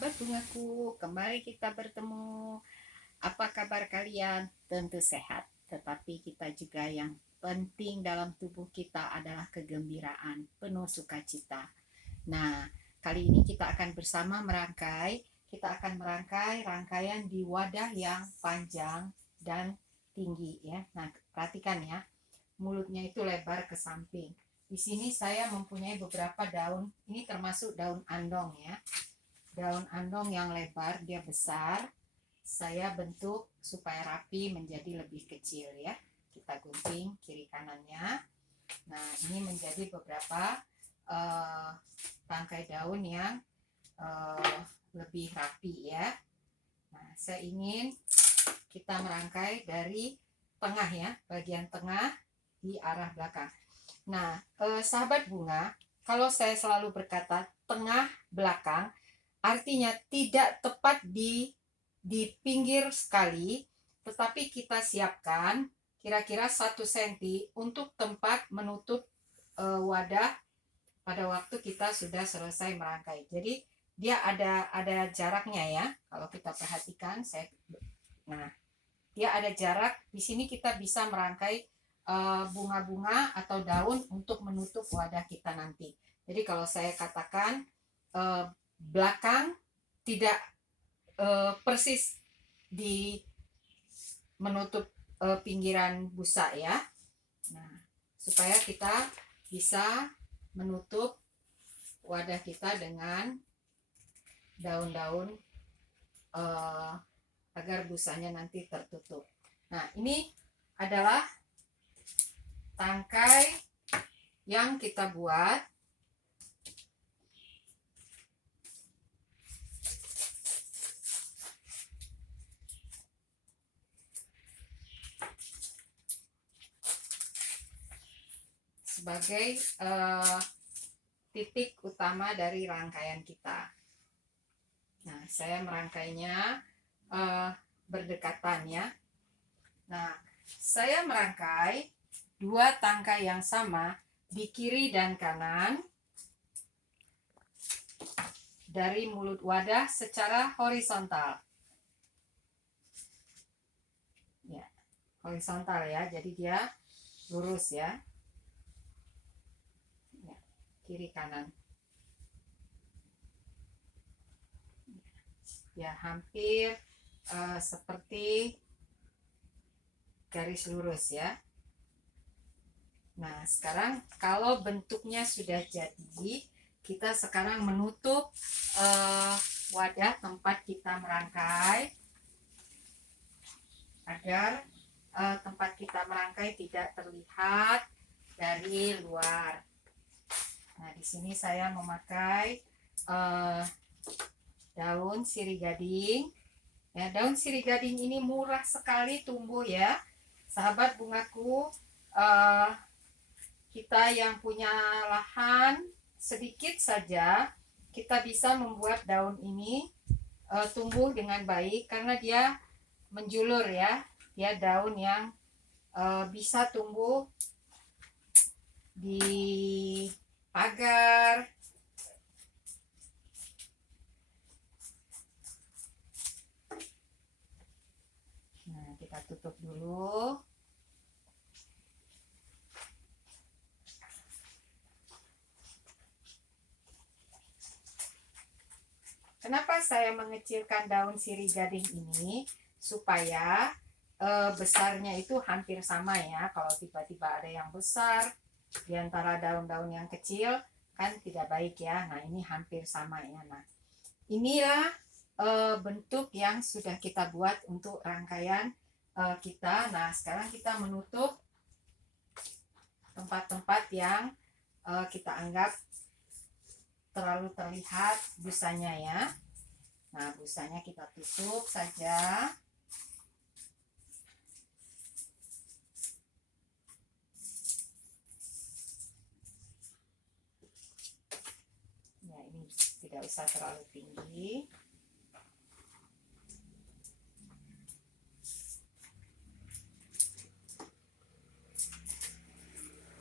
sahabat bungaku, kembali kita bertemu. Apa kabar kalian? Tentu sehat, tetapi kita juga yang penting dalam tubuh kita adalah kegembiraan, penuh sukacita. Nah, kali ini kita akan bersama merangkai rangkaian di wadah yang panjang dan tinggi ya. Nah, perhatikan ya, mulutnya itu lebar ke samping. Di sini saya mempunyai beberapa daun, ini termasuk daun andong ya. Daun andong yang lebar, dia besar. Saya bentuk supaya rapi menjadi lebih kecil ya. Kita gunting kiri kanannya. Nah, ini menjadi beberapa tangkai daun yang lebih rapi ya. Nah, saya ingin kita merangkai dari tengah ya, bagian tengah di arah belakang. Nah, sahabat bunga, kalau saya selalu berkata tengah belakang, artinya tidak tepat di pinggir sekali, tetapi kita siapkan kira-kira 1 cm untuk tempat menutup wadah pada waktu kita sudah selesai merangkai. Jadi dia ada jaraknya ya. Kalau kita perhatikan, nah dia ada jarak. Di sini kita bisa merangkai bunga-bunga atau daun untuk menutup wadah kita nanti. Jadi kalau saya katakan belakang tidak persis di menutup pinggiran busa ya. Nah, supaya kita bisa menutup wadah kita dengan daun-daun agar busanya nanti tertutup. Nah, ini adalah tangkai yang kita buat. Sebagai titik utama dari rangkaian kita. Nah, saya merangkainya berdekatan ya. Nah, saya merangkai 2 tangkai yang sama di kiri dan kanan dari mulut wadah secara horizontal. Ya, horizontal ya. Jadi dia lurus ya. Kiri kanan ya, hampir seperti garis lurus ya. Nah, sekarang kalau bentuknya sudah jadi, kita sekarang menutup wadah tempat kita merangkai agar tempat kita merangkai tidak terlihat dari luar. Nah, di sini saya memakai daun sirih gading. Ya, daun sirih gading ini murah sekali tumbuh ya, sahabat bungaku. Kita yang punya lahan sedikit saja, kita bisa membuat daun ini tumbuh dengan baik karena dia menjulur ya. Dia daun yang bisa tumbuh di pagar. Nah, kita tutup dulu. Kenapa saya mengecilkan daun sirih gading ini? Supaya besarnya itu hampir sama ya. Kalau tiba-tiba ada yang besar di antara daun-daun yang kecil, kan tidak baik ya. Nah, ini hampir sama ya. Nah, inilah bentuk yang sudah kita buat untuk rangkaian kita. Nah, sekarang kita menutup tempat-tempat yang kita anggap terlalu terlihat busanya ya. Nah, busanya kita tutup saja. Ya, ini tidak usah terlalu tinggi.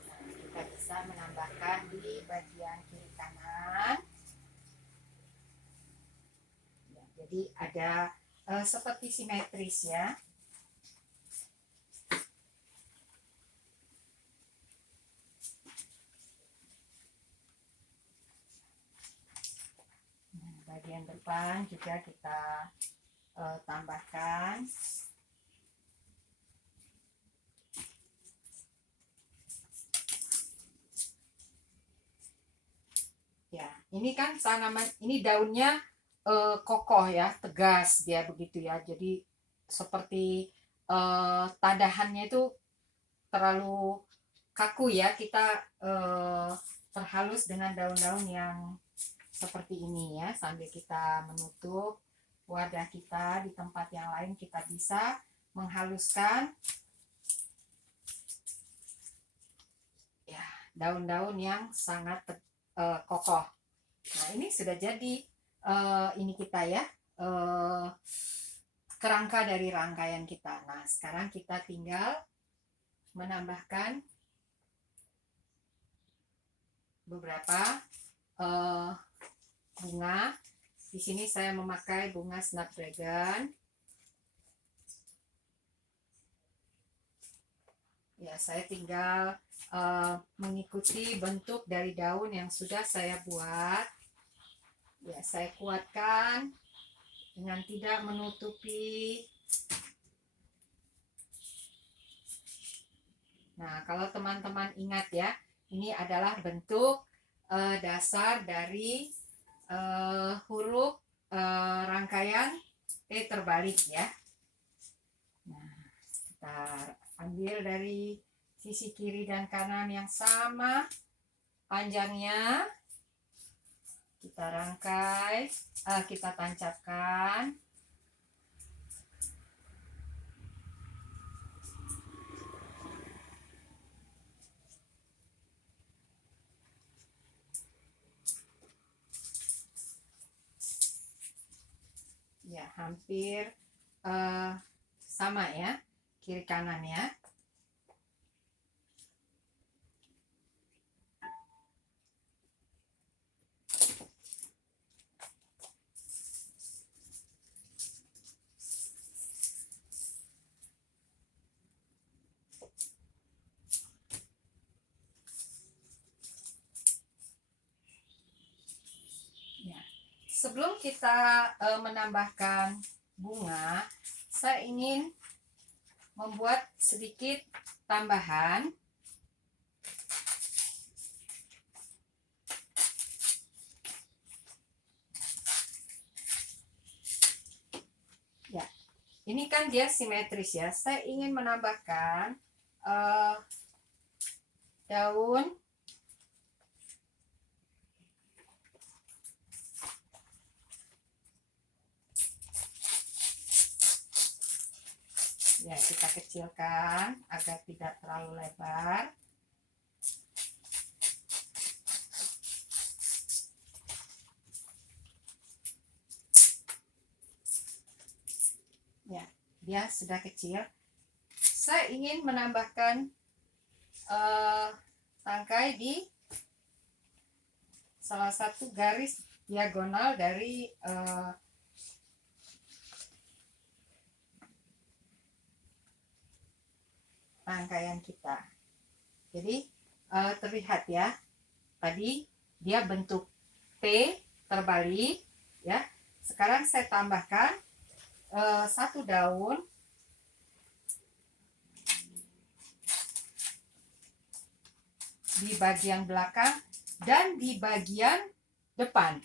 Nah, kita bisa menambahkan di bagian kiri kanan. Jadi ada seperti simetris ya. Nah, bagian depan juga kita tambahkan. Ya, ini kan tanaman, ini daunnya kokoh ya, tegas dia begitu ya. Jadi seperti tadahannya itu terlalu kaku ya. Kita perhalus dengan daun-daun yang seperti ini ya, sambil kita menutup wadah kita. Di tempat yang lain kita bisa menghaluskan ya daun-daun yang sangat kokoh. Nah, ini sudah jadi ini kita ya, kerangka dari rangkaian kita. Nah, sekarang kita tinggal menambahkan beberapa bunga. Di sini saya memakai bunga snapdragon. Ya, saya tinggal mengikuti bentuk dari daun yang sudah saya buat. Ya, saya kuatkan dengan tidak menutupi. Nah, kalau teman-teman ingat ya, ini adalah bentuk dasar dari huruf rangkaian T terbalik ya. Nah, kita ambil dari sisi kiri dan kanan yang sama panjangnya, kita rangkai, kita tancapkan. Ya, hampir sama ya, kiri kanan ya. Sebelum kita menambahkan bunga, saya ingin membuat sedikit tambahan. Ya, ini kan dia simetris ya. Saya ingin menambahkan daun ya, kita kecilkan agar tidak terlalu lebar. Ya, dia sudah kecil. Saya ingin menambahkan tangkai di salah satu garis diagonal dari rangkaian kita. Jadi terlihat ya, tadi dia bentuk T terbalik ya. Sekarang saya tambahkan satu daun di bagian belakang dan di bagian depan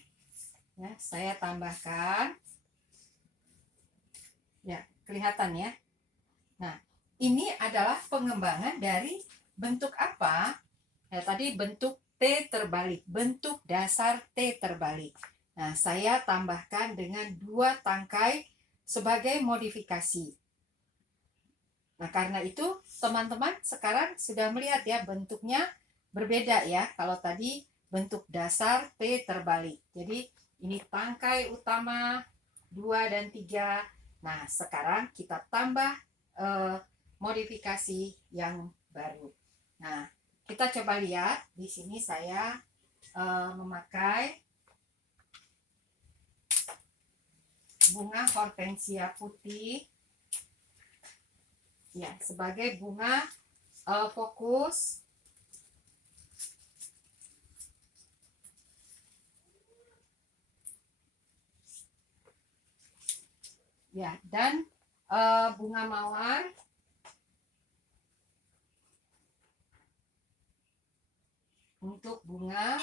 ya. Saya tambahkan ya, kelihatan ya. Nah, ini adalah pengembangan dari bentuk apa ya, tadi bentuk T terbalik, bentuk dasar T terbalik. Nah, saya tambahkan dengan 2 tangkai sebagai modifikasi. Nah, karena itu teman-teman sekarang sudah melihat ya, bentuknya berbeda ya. Kalau tadi bentuk dasar T terbalik. Jadi ini tangkai utama 2 dan 3. Nah, sekarang kita tambah modifikasi yang baru. Nah, kita coba lihat. Di sini saya memakai bunga hortensia putih ya sebagai bunga fokus. Ya, dan bunga mawar untuk bunga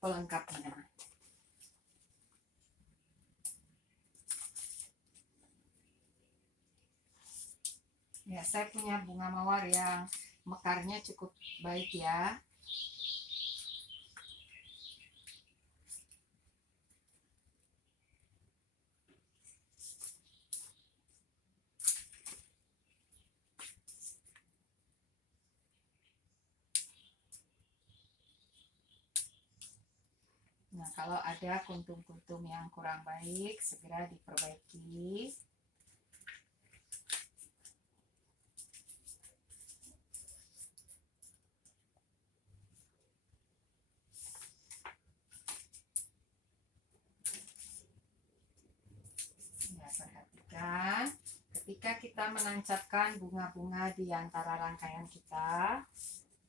pelengkapnya. Ya, saya punya bunga mawar yang mekarnya cukup baik ya. Nah, kalau ada kuntum-kuntum yang kurang baik, segera diperbaiki. Ya, perhatikan ketika kita menancapkan bunga-bunga di antara rangkaian kita,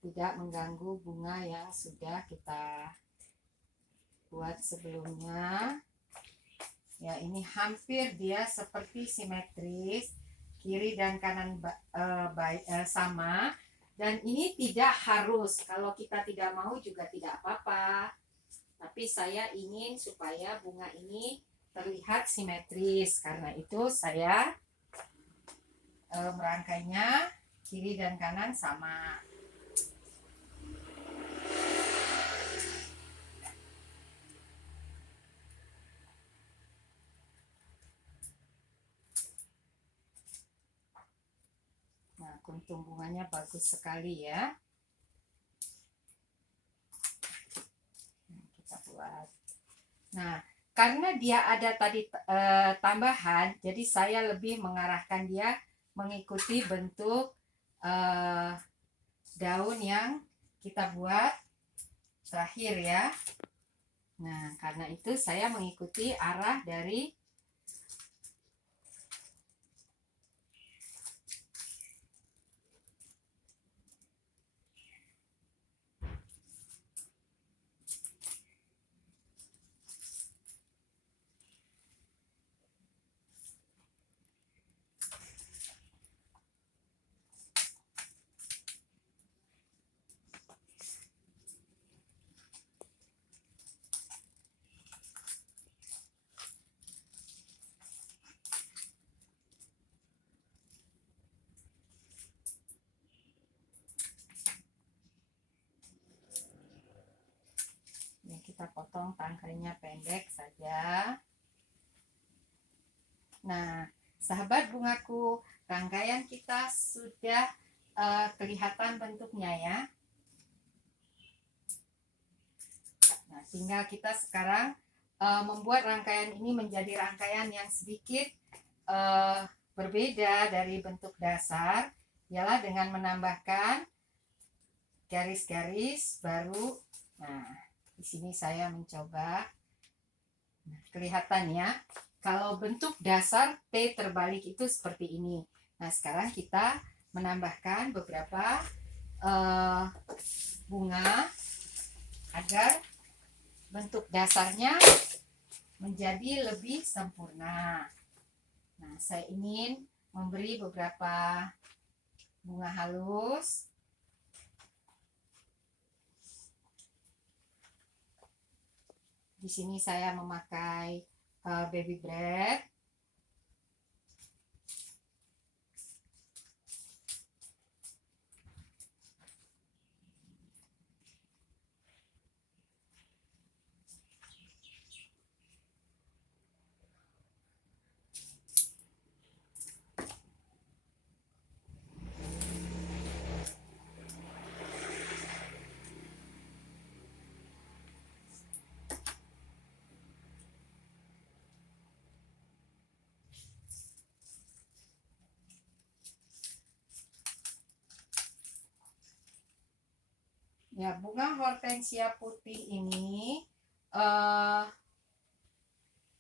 tidak mengganggu bunga yang sudah kita buat sebelumnya. Ya, ini hampir dia seperti simetris, kiri dan kanan sama. Dan ini tidak harus, kalau kita tidak mau juga tidak apa-apa. Tapi saya ingin supaya bunga ini terlihat simetris, karena itu saya merangkainya kiri dan kanan sama. Nah, kuntum bunganya bagus sekali ya. Kita buat. Nah, karena dia ada tadi tambahan, jadi saya lebih mengarahkan dia mengikuti bentuk daun yang kita buat terakhir ya. Nah, karena itu saya mengikuti arah dari kita potong tangkainya pendek saja. Nah, sahabat bungaku, rangkaian kita sudah kelihatan bentuknya ya. Nah, tinggal kita sekarang membuat rangkaian ini menjadi rangkaian yang sedikit berbeda dari bentuk dasar, ialah dengan menambahkan garis-garis baru. Nah, di sini saya mencoba. Nah, kelihatan ya. Kalau bentuk dasar T terbalik itu seperti ini. Nah, sekarang kita menambahkan beberapa bunga agar bentuk dasarnya menjadi lebih sempurna. Nah, saya ingin memberi beberapa bunga halus. Di sini saya memakai baby bread. Ya, bunga hortensia putih ini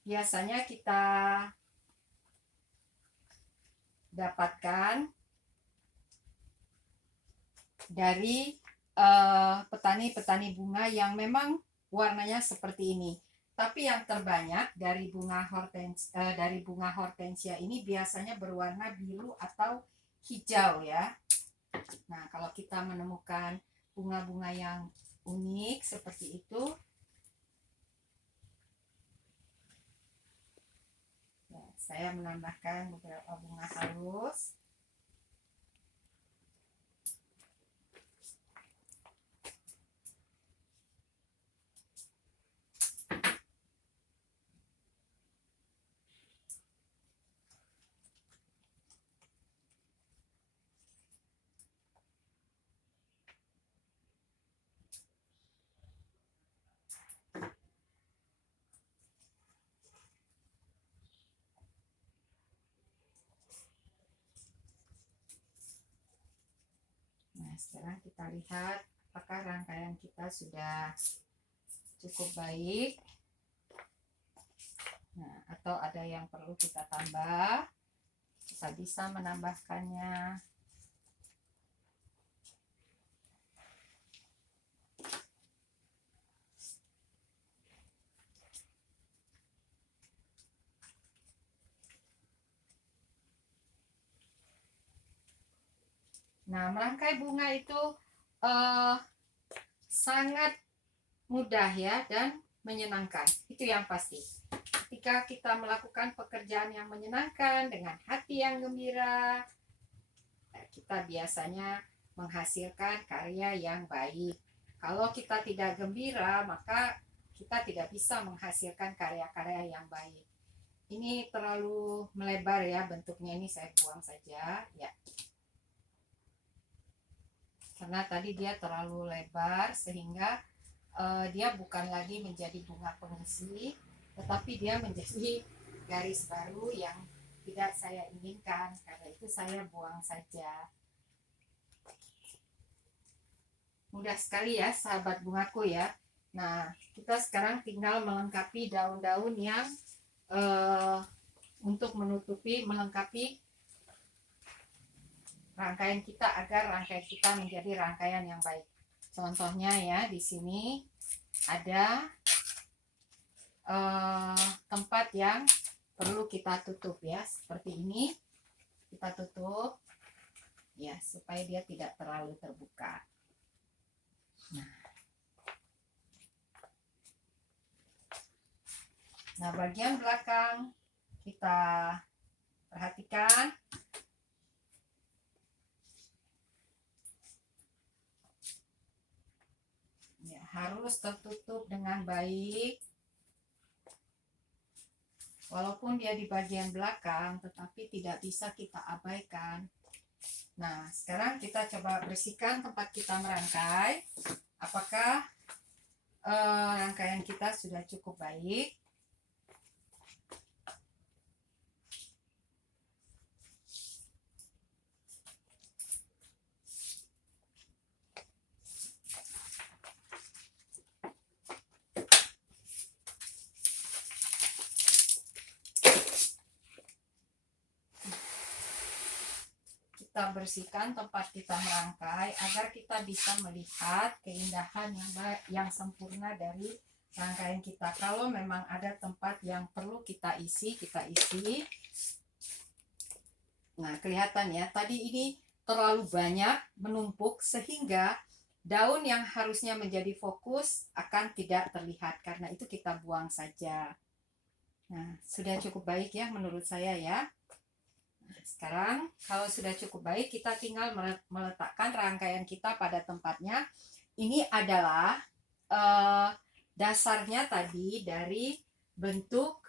biasanya kita dapatkan dari petani-petani bunga yang memang warnanya seperti ini. Tapi yang terbanyak dari bunga hortensia ini biasanya berwarna biru atau hijau ya. Nah, kalau kita menemukan bunga-bunga yang unik seperti itu, ya, saya menambahkan beberapa bunga halus. Nah, sekarang kita lihat apakah rangkaian kita sudah cukup baik. Nah, atau ada yang perlu kita tambah, kita bisa menambahkannya. Nah, merangkai bunga itu sangat mudah ya dan menyenangkan. Itu yang pasti. Ketika kita melakukan pekerjaan yang menyenangkan dengan hati yang gembira, kita biasanya menghasilkan karya yang baik. Kalau kita tidak gembira, maka kita tidak bisa menghasilkan karya-karya yang baik. Ini terlalu melebar ya bentuknya, ini saya buang saja ya. Karena tadi dia terlalu lebar sehingga dia bukan lagi menjadi bunga pengisi, tetapi dia menjadi garis baru yang tidak saya inginkan. Karena itu saya buang saja. Mudah sekali ya sahabat bungaku ya. Nah, kita sekarang tinggal melengkapi daun-daun yang untuk melengkapi rangkaian kita agar rangkaian kita menjadi rangkaian yang baik. Contohnya ya, di sini ada tempat yang perlu kita tutup ya, seperti ini. Kita tutup ya supaya dia tidak terlalu terbuka. Nah, bagian belakang kita perhatikan. Ya, harus tertutup dengan baik. Walaupun dia di bagian belakang, tetapi tidak bisa kita abaikan. Nah, sekarang kita coba bersihkan tempat kita merangkai. Apakah rangkaian kita sudah cukup baik? Kita bersihkan tempat kita merangkai agar kita bisa melihat keindahan yang sempurna dari rangkaian kita. Kalau memang ada tempat yang perlu kita isi, kita isi. Nah, kelihatan ya, tadi ini terlalu banyak menumpuk sehingga daun yang harusnya menjadi fokus akan tidak terlihat. Karena itu kita buang saja. Nah, sudah cukup baik ya menurut saya ya. Sekarang kalau sudah cukup baik, kita tinggal meletakkan rangkaian kita pada tempatnya. Ini adalah dasarnya tadi dari bentuk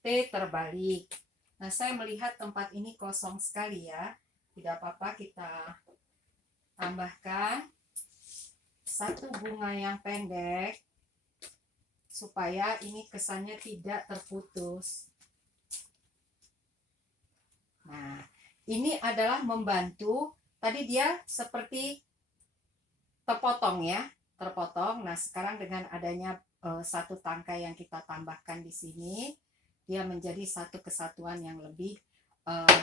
T terbalik. Nah, saya melihat tempat ini kosong sekali ya. Tidak apa-apa, kita tambahkan satu bunga yang pendek supaya ini kesannya tidak terputus. Nah, ini adalah membantu. Tadi dia seperti terpotong ya, terpotong. Nah, sekarang dengan adanya satu tangkai yang kita tambahkan di sini, dia menjadi satu kesatuan yang lebih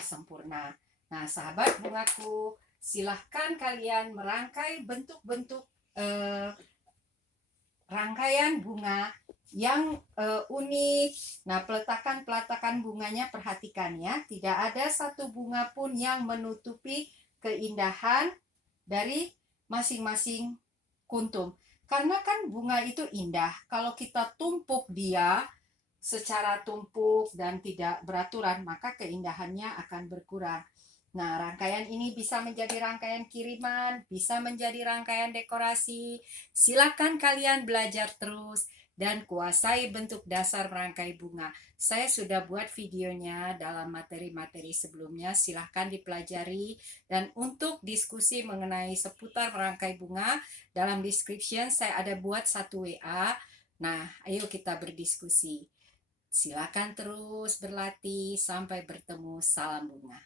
sempurna. Nah, sahabat bungaku, silahkan kalian merangkai bentuk-bentuk rangkaian bunga yang unik. Nah, peletakan bunganya perhatikan ya, tidak ada satu bunga pun yang menutupi keindahan dari masing-masing kuntum. Karena kan bunga itu indah, kalau kita tumpuk dia secara tumpuk dan tidak beraturan, maka keindahannya akan berkurang. Nah, rangkaian ini bisa menjadi rangkaian kiriman, bisa menjadi rangkaian dekorasi. Silakan kalian belajar terus dan kuasai bentuk dasar merangkai bunga. Saya sudah buat videonya dalam materi-materi sebelumnya, silahkan dipelajari. Dan untuk diskusi mengenai seputar merangkai bunga, dalam description saya ada buat satu WA. Nah, ayo kita berdiskusi. Silakan terus berlatih, sampai bertemu, salam bunga.